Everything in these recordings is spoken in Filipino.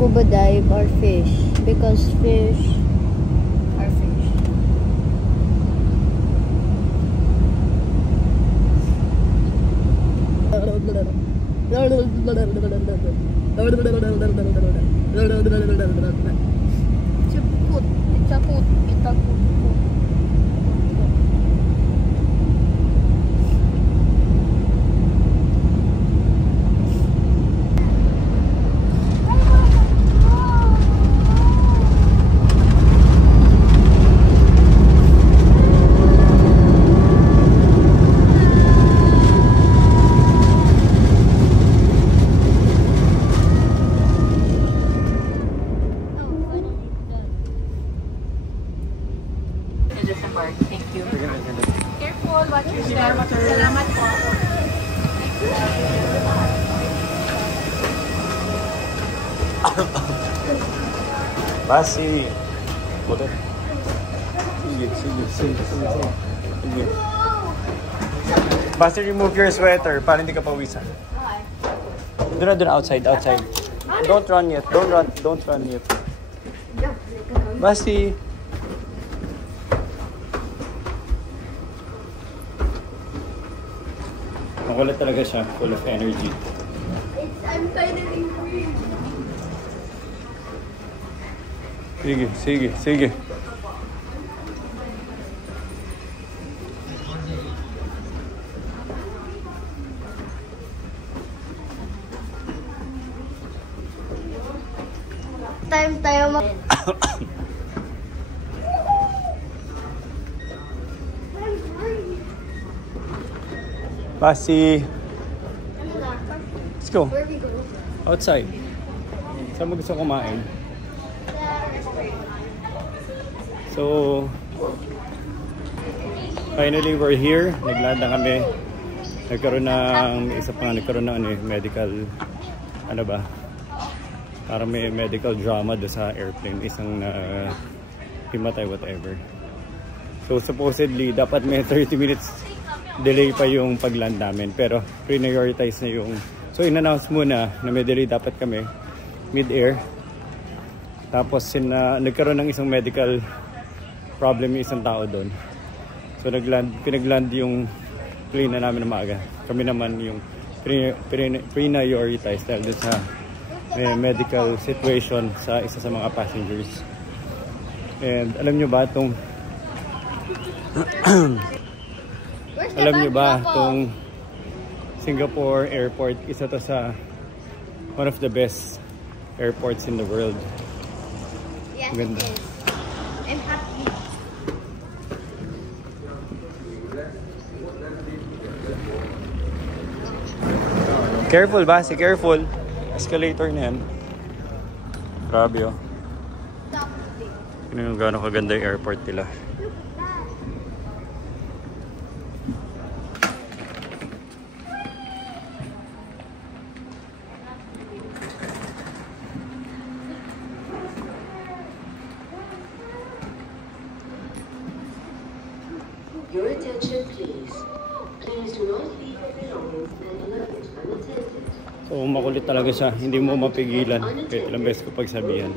scuba dive or fish because fish are fish. It's a food. It's a food. Thank you. Careful, watch your step. Salamat po. Basi. Bulat. Sige. Basi, remove your sweater para hindi ka pawisan. Doon outside. Don't run yet. Don't run yet. Basi. Makulit talaga siya, full of energy. I'm finally free. Sige. Time tayo Basi. Let's go. Where we go? Outside. Saan mo gusto kumain? So, finally we're here. Nagland na kami. Nagkaroon ng medical, ano ba? Parang may medical drama doon sa airplane. Isang himatay, whatever. So, supposedly, dapat may 30 minutes delay pa yung pagland namin. Pero, prioritize na yung... So, in-announce muna na may delay dapat kami mid-air. Tapos, nagkaroon ng isang medical problem yung isang tao doon. So, pinagland yung plane na namin na maaga. Kami naman yung prioritize dahil doon sa medical situation sa isa sa mga passengers. And alam nyo ba itong Singapore airport, isa to sa one of the best airports in the world. Yes, ganda. it is. I'm happy. Careful, Basi, careful. Escalator na yan. Grabe, oh. Yun yung gano'ng kaganda yung airport nila. Your attention, please. Please do not leave your belongings and luggage unattended. So makulit talaga siya, hindi mo mapigilan kahit ilang beses ko pagsabihan.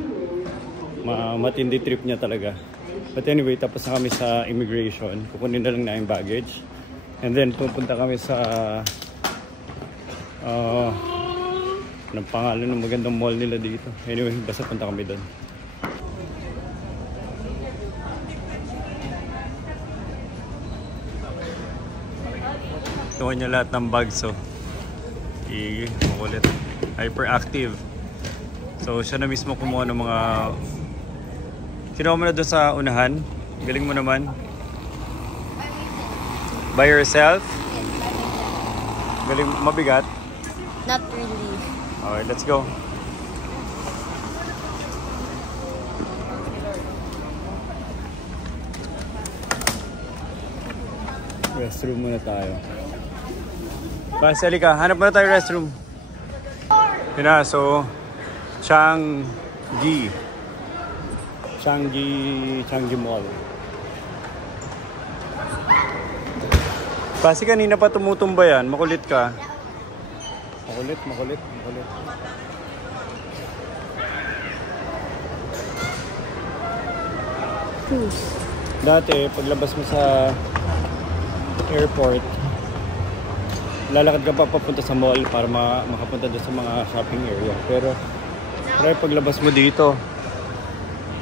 Matindi trip niya talaga. But anyway, tapos na kami sa immigration. Kukunin na lang na yung baggage. And then pupunta kami sa anong pangalan ng magandang mall nila dito. Anyway, basta punta kami doon. Tuwan niya lahat ng bags, so makulit. Hyperactive. So siya na mismo kumuha ng mga kinuha mo na doon sa unahan. Galing mo naman. By yourself? Galing, mabigat? Not really. Okay, let's go. Restroom muna tayo. Basta, halika. Hanap muna tayo restroom. Yun na, so Changi Mall. Kasi kanina pa tumutumba yan. Makulit ka. Makulit. Cruise. Dati, paglabas mo sa airport, lalakad ka pa papunta sa mall para makapunta doon sa mga shopping area. Pero paglabas mo dito,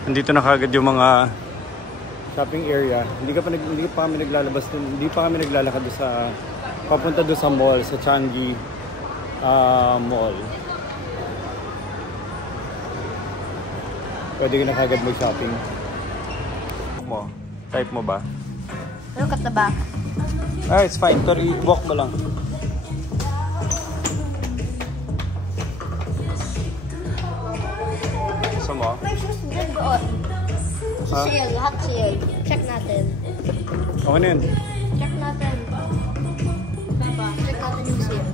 nandito na kagad yung mga shopping area. Hindi pa kami naglalabas doon, hindi pa kami naglalakad doon sa papunta doon sa mall, sa Changi Mall. Pwede ka na kagad mag-shopping. Type mo ba? Look at the back. Ah, it's fine. Tori, walk mo lang. Gusto mo? May shoes din doon. Ha? Sale, hot sale. Check natin. Okay na yun. Check natin. Papa, check natin yung sale.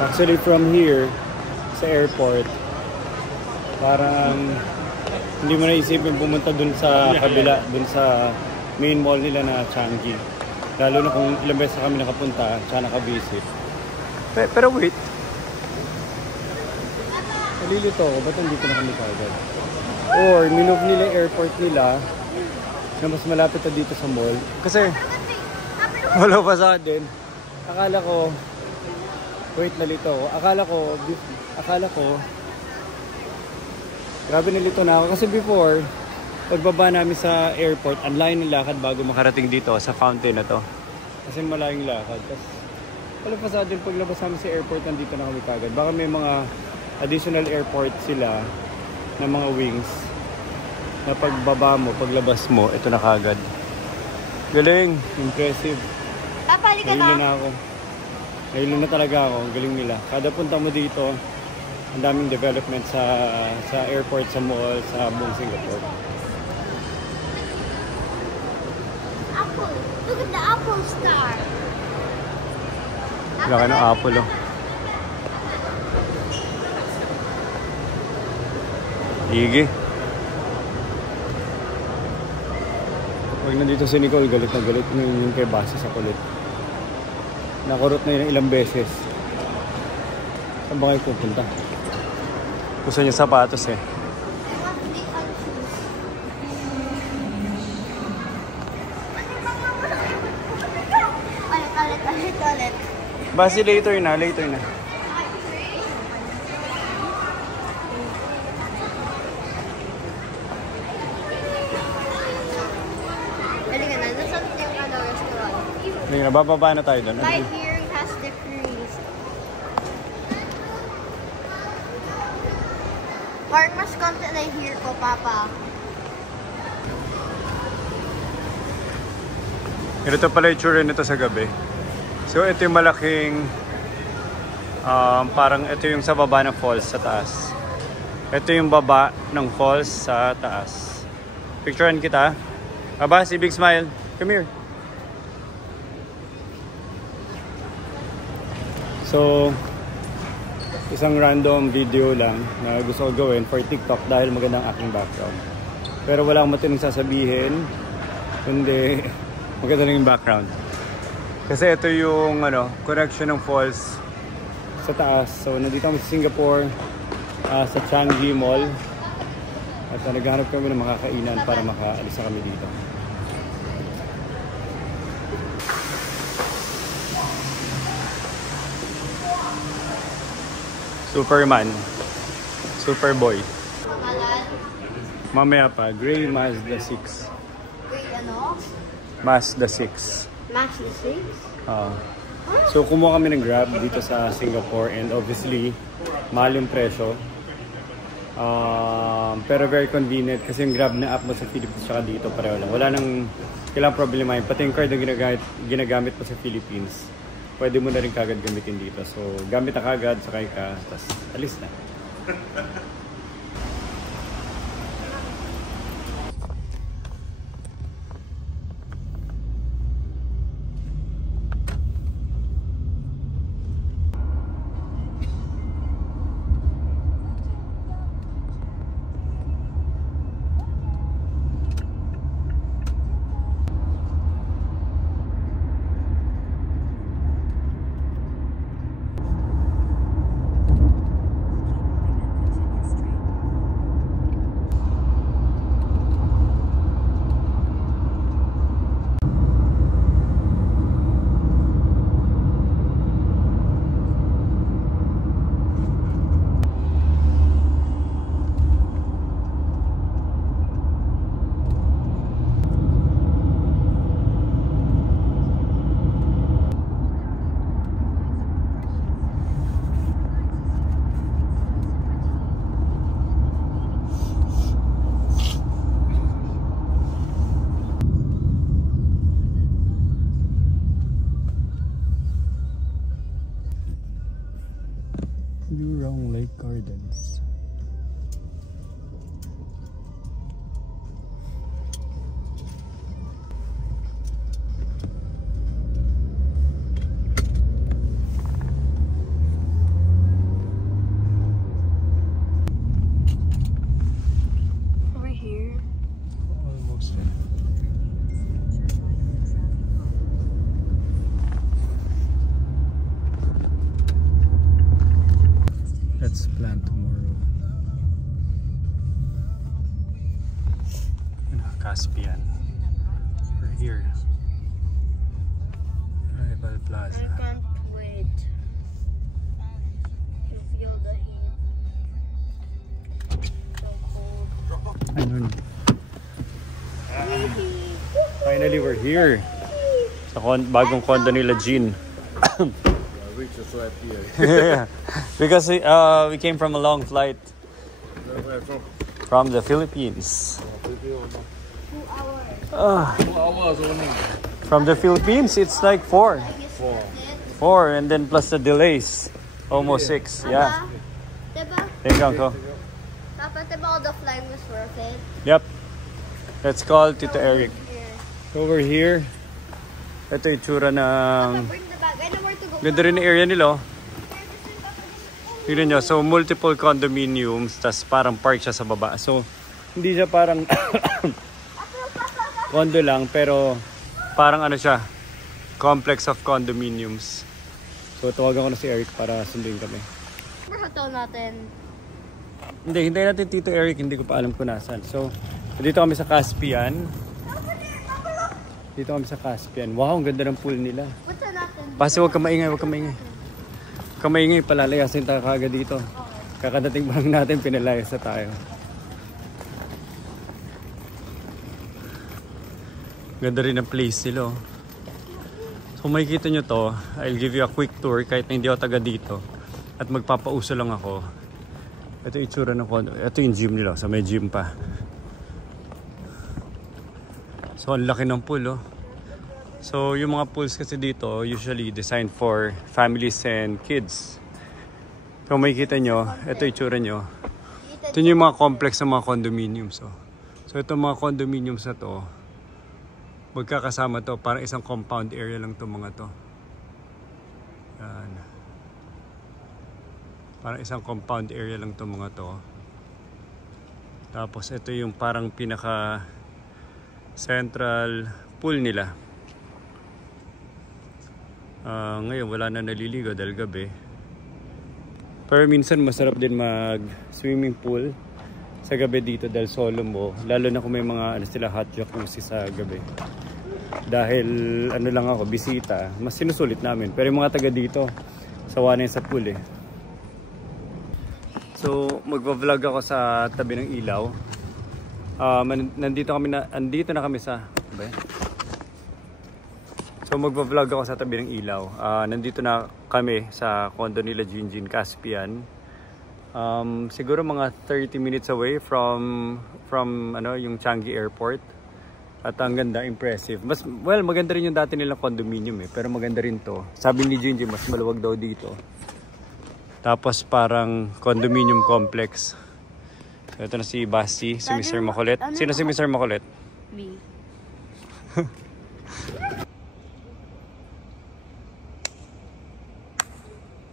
Actually, from here, sa airport, parang hindi mo naisipin pumunta dun sa kabila, dun sa main mall nila na Changi. Lalo na kung ilang beses kami nakapunta, tsaka nakabisit. Pero wait. Nalilito ako, ba't nandito na kami kagad? Or minove nila yung airport nila na mas malapit na dito sa mall. Kasi, wala pa sa atin. Akala ko, wait, nalito ako. Akala ko, grabe nalito na ako. Kasi before, pagbaba namin sa airport, ang layo ng lakad bago makarating dito sa fountain na to. Kasi malayong lakad. Tapos, wala pa sa atin, paglabas namin sa airport, nandito na kami kagad. Baka may mga additional airport sila na mga wings na pagbaba mo, paglabas mo, ito na kagad. Galing, impressive. Papali ka Nahilo na ako. Nahilo na talaga ako, ang galing nila. Kada punta mo dito, ang daming development sa airport, sa mall, sa buong Singapore. Apple. Look at the apple star. Laki ng apple, oh. Igi. Pag nandito si Nicole, galit na galit na yung kay Basi sa kulit. Nakurot na yun ilang beses. Saan ba kayo pupunta? Gusto niya sapatos eh. Ulit. Basi, later na. Dali ka na. Nasaan yung restaurant? Hindi na, bababa na tayo doon. Right here has the cruise. Park mas konti na here ko, Papa. Ito pala yung tsura nito sa gabi. So ito yung malaking, parang ito yung sa baba ng falls sa taas. Ito yung baba ng falls sa taas. Picturean kita. Aba, si Big Smile. Come here. So, isang random video lang na gusto ko gawin for TikTok dahil magandang aking background. Pero wala akong matinong sasabihin, kundi maganda lang yung background. Kasi ito yung connection ng falls sa taas. So, nandito kami sa Singapore, sa Changi Mall. At naghahanap kami ng makakainan para makaalis na kami dito. Superman. Superboy. Mamaya pa, Gray Mazda 6. Wait, ano? Mazda 6. Mazda 6? So kumuha kami ng Grab dito sa Singapore and obviously mahal yung presyo. Pero very convenient kasi yung Grab na app mo sa Philippines tsaka dito pareho lang. Wala nang kailangang problema. Pati yung card na ginagamit mo sa Philippines, pwede mo na rin kagad gamitin dito. So gamit na kagad, sakay ka, tapos alis na. Caspian. We're here. Rival Plaza. I can't wait to feel the heat. So cold. Ayun. Finally, we're here. Sa bagong condo nila, Jean. Yeah. Because we came from a long flight. From the Philippines. 2 hours. 2 hours only. From the Philippines, it's like 4. 4, and then plus the delays. Almost 6, yeah. Diba? Thank you, Uncle. Dapat diba all the flying was worth it? Yep. Let's call Tito Eric. Here. So we're here. Ito yung tsura ng... Bring the bag. I know where to go. Ganda rin ang area nila. Tignan nyo. So multiple condominiums. Tas parang park siya sa baba. So hindi siya parang condo lang. Pero parang ano siya. Complex of condominiums. So tawagan ko na si Eric para sunduin kami. Number hotel natin. Hindi, hintayin natin Tito Eric. Hindi ko pa alam kung nasan. So dito kami sa Caspian. Dito kami sa Caspian. Wow, ang ganda ng pool nila. Punta natin. Basta huwag ka maingay, huwag ka maingay. Huwag ka maingay, palalayasin tayo kagad dito. Kakadating ba lang natin, pinalayas na tayo. Ganda rin ang place nila. So kung makikita nyo to, I'll give you a quick tour kahit na hindi ako taga dito. At magpapauso lang ako. Ito yung itsura ng condo. Ito yung gym nila, so may gym pa. So ang laki ng pool, oh. So yung mga pools kasi dito usually designed for families and kids. Kung makikita nyo, ito yung itsura nyo. Ito yung mga complex ng mga condominiums, oh. So itong mga condominiums na to, magkakasama to, parang isang compound area lang to mga to. Yan. Parang isang compound area lang to mga to. Tapos ito yung parang pinaka central pool nila. Ngayon wala na naliligo dahil gabi. Pero minsan masarap din mag swimming pool sa gabi dito dahil solo mo. Lalo na kung may mga sila hot jacuzzi sa gabi. Dahil ano lang ako, bisita, mas sinusulit namin. Pero yung mga taga dito, sawa na sa pool eh. So magva-vlog ako sa tabi ng ilaw. Andito na kami sa So magva-vlog ako sa tabi ng ilaw. Nandito na kami sa condo nila Jean Caspian. Siguro mga 30 minutes away from yung Changi Airport. At ang ganda, impressive. Maganda rin yung dati nilang condominium eh, pero maganda rin to. Sabi ni Jean, mas maluwag daw dito. Tapos parang condominium complex. So, ito na si Basti, si Mr. Makulit. Sino si Mr. Makulit? Me.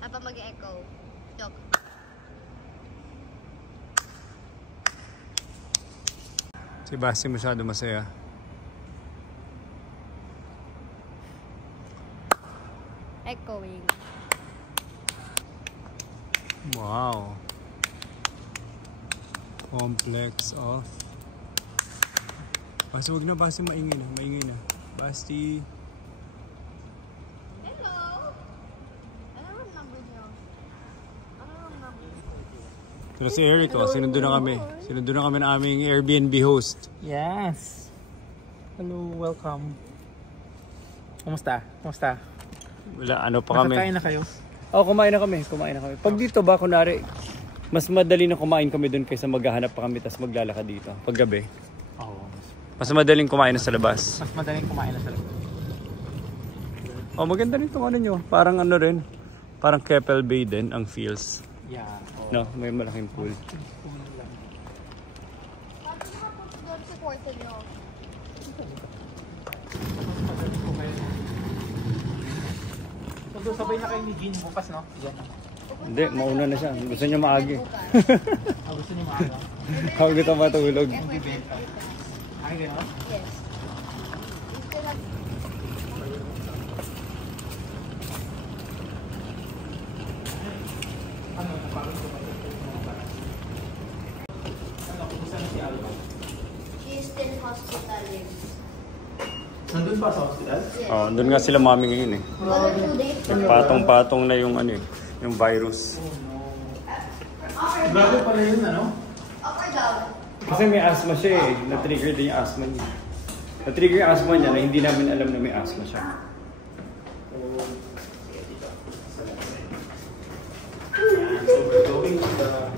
Apa mag-echo? Joke. Si Basti masyado masaya. Echoing. Wow. Complex of... Basta huwag na, Basti, maingay na. Basti. Hello! Ano ang number niyo? Pero si Eric, sinundo na kami. Sinundo na kami ng aming Airbnb host. Yes. Hello, welcome. Kumusta? Wala, ano pa kami. Nakakain na kayo? Kumain na kami. Pag dito ba, kunwari, mas madali na kumain kami doon kaysa maghahanap pa kami tapos maglalakad dito pag gabi. Oo. Mas madaling kumain na sa labas. Mas madaling kumain na sa labas. Maganda rin itong ano nyo. Parang ano rin. Parang Keppel Bay din ang feels. Yeah. No, may malaking pool. Supported nyo. So, sabay na kayo ni Jean bukas, no? Yan. Hindi, mauna na siya. Gusto niya maagi. Gusto niyo maaga? Ako gusto matulog. Ay, gano'n? Yes. She's in hospital. Nandun pa sa hospital? Oh, doon nga sila mami ngayon eh. 1 or 2 days. Nagpatong-patong na yung ano eh, yung virus. Grabe pala yun, ano? Up or down? Kasi may asthma siya eh. Na-trigger din yung asthma niya. Na-trigger yung asthma niya na hindi namin alam na may asthma siya. So we're going to the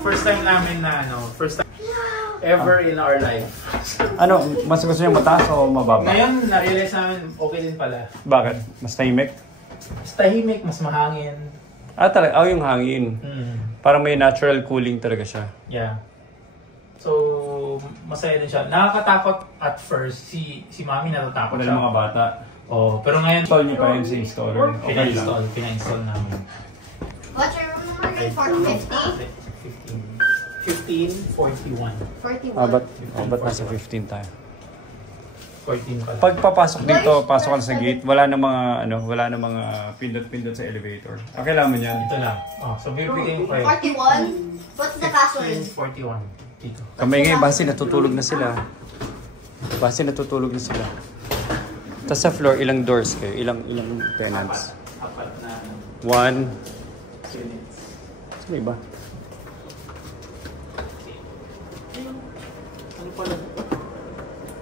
first time namin na ano, first time ever in our life. Ano, mas gusto niya mataas o mababa? Ngayon, na-realize namin okay din pala. Bakit? Mas tahimik? Mas tahimik, mas mahangin. Ah, talaga? Oh, yung hangin. Mm. Parang may natural cooling talaga siya. Yeah. So, masaya din siya. Nakakatakot at first. Si Mami natatakot Dahil siya. mga bata. Oh, pero ngayon, Install niyo pa yun sa installer. Okay lang. Pina-install namin. What's your room number again? 450? 1541. 41. Ah, ba't nasa 15 tayo? 14 pala. Pag papasok dito, pasok ka sa gate, wala na mga pindot-pindot sa elevator. Ah, kailangan mo yan. Ito lang. Oh, so bibigyan ko kayo. 41? What's the password? 41. Dito. Kamay ngayon, base natutulog na sila. Tapos sa floor, ilang doors kayo? Ilang tenants? Apat na 1. units. Saan iba? Ano pala?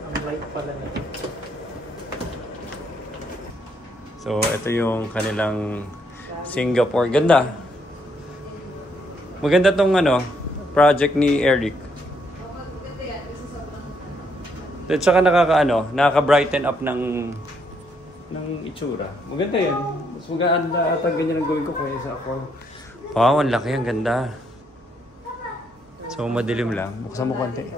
Ang light pala na. So, ito yung kanilang Singapore. Ganda. Maganda tong project ni Eric. At saka nakaka-brighten up ng itsura. Maganda yan. Mas maganda ata ganyan ang gawin ko kaya sa ako. Wow, ang laki. Ang ganda. So, madilim lang. Buksan mo konti.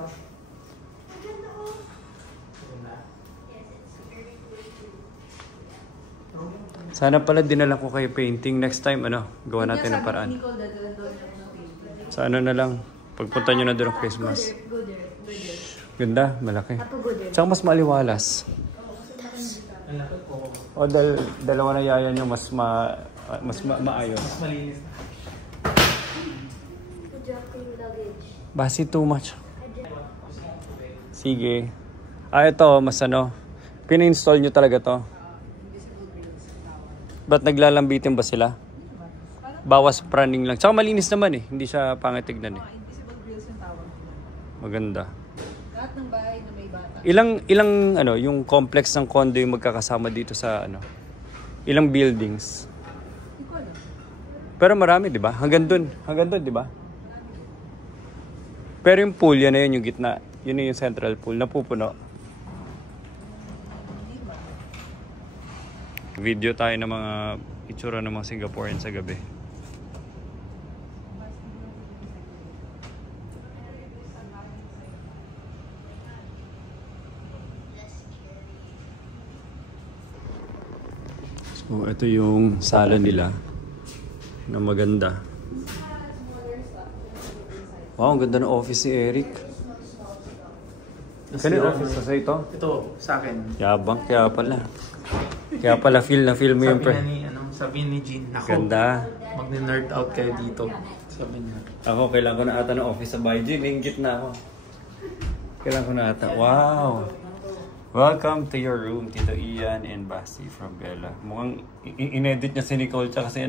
Sana pala dinala ko kayo painting. Next time, gawa natin ng paraan. Sa na lang. Pagpunta nyo na doon ng Christmas. Ganda, malaki. Tsaka mas maliwalas. O dalawa na yaya nyo, mas maayos. Mas malinis. Basi too much. Sige. Ito, mas pina-install nyo talaga to. Ba't naglalambitin ba sila? Bawas praning lang. Tsaka malinis naman eh. Hindi siya pangitignan eh. Maganda. Lahat ng bahay na may bata. Ilang yung complex ng condo yung magkakasama dito sa ilang buildings? Hindi ko alam. Pero marami, 'di ba? Hanggang doon, 'di ba? Pero yung pool yan na yun, yung gitna. Yun yung central pool, napupuno. Video tayo ng mga itsura ng mga Singaporean sa gabi. So, ito yung sala nila na maganda. Wow, ang ganda ng office ni Eric. Kano yung office sa ito? Ito, sa akin. Yabang, kaya pala feel mo yung Sabi ni Jean, ako, ganda. magne-nerd out kayo dito. Sabi niya. Ako, kailangan ko na ata ng office sa bahay. Jim, ingit na ako. Kailangan ko na ata. Wow! Welcome to your room, Tito Ian and Basti from Bella. Mukhang in-edit niya si Nicole tsaka si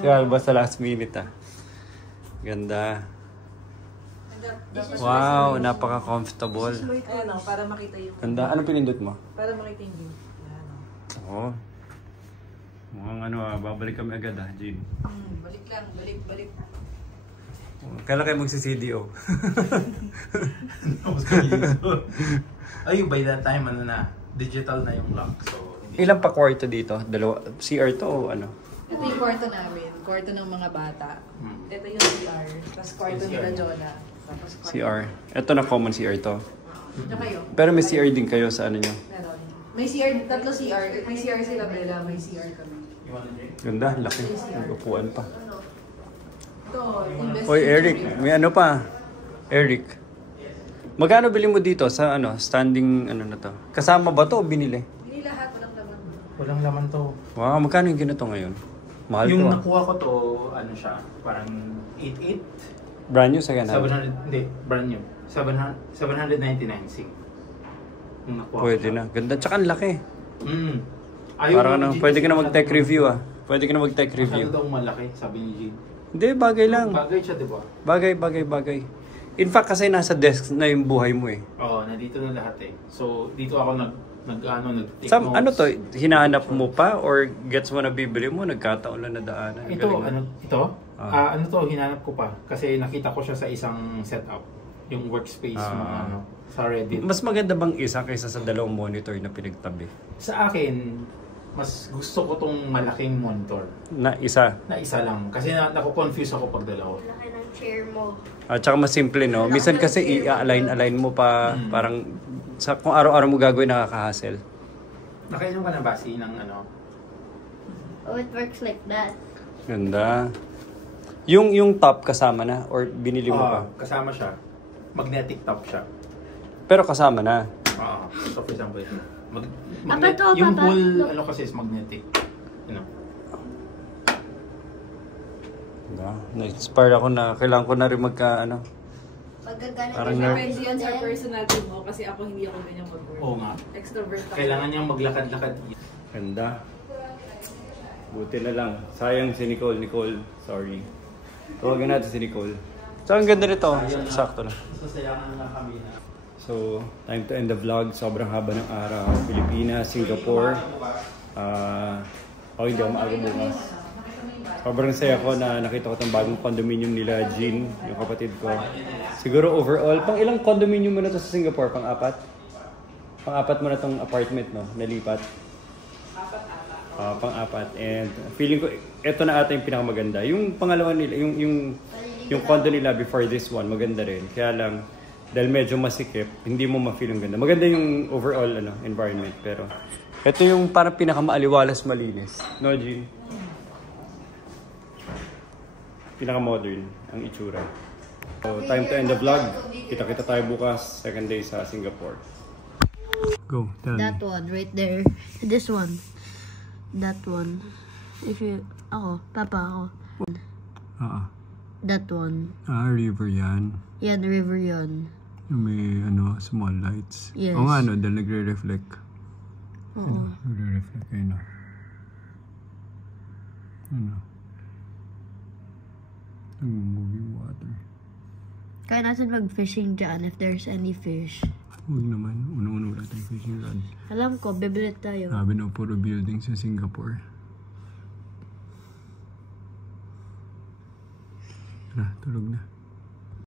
si Alba sa last minute Ganda. Wow, napaka-comfortable. Ayan para makita yung... Ganda. Anong pinindot mo? Para makita yung view. Oo. Ayan Mukhang babalik kami agad Jean. Balik lang, balik. Kailan kayo magsi-CDO? Ay, by that time, digital na yung lock. So, Ilang pa kwarto dito? Dalawa? CR to o ano? Ito yung kwarto namin. Kwarto ng mga bata. Ito yung CR. Tapos kwarto nila Jonah. Tapos kwarto. CR. Ito na common CR to. Ito kayo. Pero may CR din kayo sa ano nyo? Meron. May CR, tatlo CR. May CR sila Bella, may CR kami. Ganda, laki. May upuan pa. Ito, invest. Oy, Eric. May ano pa? Eric. Magkano bili mo dito sa standing na to? Kasama ba to o binili? Hindi lahat, walang laman. walang laman to. Wow, magkano yung ganito ngayon? Mahal Yung to nakuha ko to, siya, parang 8.8. Brand new, second hand? 700, hindi, brand new. 799 sing. Pwede na. Ganda. Tsaka ang laki. Ayaw Parang ni ano, Jean pwede ka kasi na mag-tech review ah. Pwede ka na mag-tech Masyado review. daw malaki, sabi ni Jean. Hindi, bagay lang. Bagay siya, di ba? Bagay. In fact, kasi nasa desk na yung buhay mo eh. Oo, nandito na lahat eh. So, dito ako nag-take Sam, notes. ano to? Hinahanap mo pa? Or gets mo na bibili mo? Nagkataon lang na daanan? Ito, Galing. ito? Ano to, hinanap ko pa. Kasi nakita ko siya sa isang setup. Yung workspace mo, sa Reddit. Mas maganda bang isa kaysa sa dalawang monitor na pinagtabi? Sa akin, mas gusto ko tong malaking monitor. Na isa. Na isa lang. Kasi naku-confuse ako pag dalawa. Laki ng chair mo. At saka mas simple, no? Minsan kasi i-align mo pa. Parang kung araw-araw mo gagawin, nakaka-hassle. Nakainom ka na basi ng ano? Oh, it works like that. Ganda. Yung top kasama na? Or binili mo pa? Kasama siya. Magnetic top siya. Pero kasama na. So for example, to, yung Papa. whole ano kasi is magnetic. You know. Na-inspire ako na kailangan ko na rin Pagkagalit Parang siya, Depende yan sa personality mo kasi ako hindi ako ganyan mag-work. Oo nga. Extrovert ako. Kailangan niyang maglakad-lakad. Ganda. Buti na lang. Sayang si Nicole. Sorry. Tawagan natin si Nicole. So, ang ganda nito. Sakto na. Sasayangan na kami na. So, time to end the vlog. Sobrang haba ng araw. Pilipinas, Singapore. Hindi ako maaga bukas. Sobrang saya ko na nakita ko itong bagong condominium nila, Jean, yung kapatid ko. Siguro overall, pang ilang condominium mo na to sa Singapore? Pang-apat? Pang-apat mo na itong apartment, no? Nalipat? Pang-apat. And feeling ko, ito na ata yung pinakamaganda. Yung pangalawa nila, yung condo nila before this one, maganda rin. Kaya lang, dahil medyo masikip, hindi mo ma-feel yung ganda. Maganda yung overall environment, pero ito yung parang pinakamaaliwalas malinis. No, Jean? Pinaka-modern ang itsura. So, time to end the vlog. Kita-kita tayo bukas, second day sa Singapore. Go, tell me. That one right there. This one. That one. Papa, ako. That one. River yan. Yeah, the river yon. May small lights. Yes. O nga, dahil nagre-reflect. Oo. Nagre-reflect kayo, Moving water. Kaya natin mag-fishing dyan if there's any fish. Huwag naman. Una-una wala tayong fishing rod. Alam ko, bibilit tayo. Sabi na puro building sa Singapore. Tara, tulog na.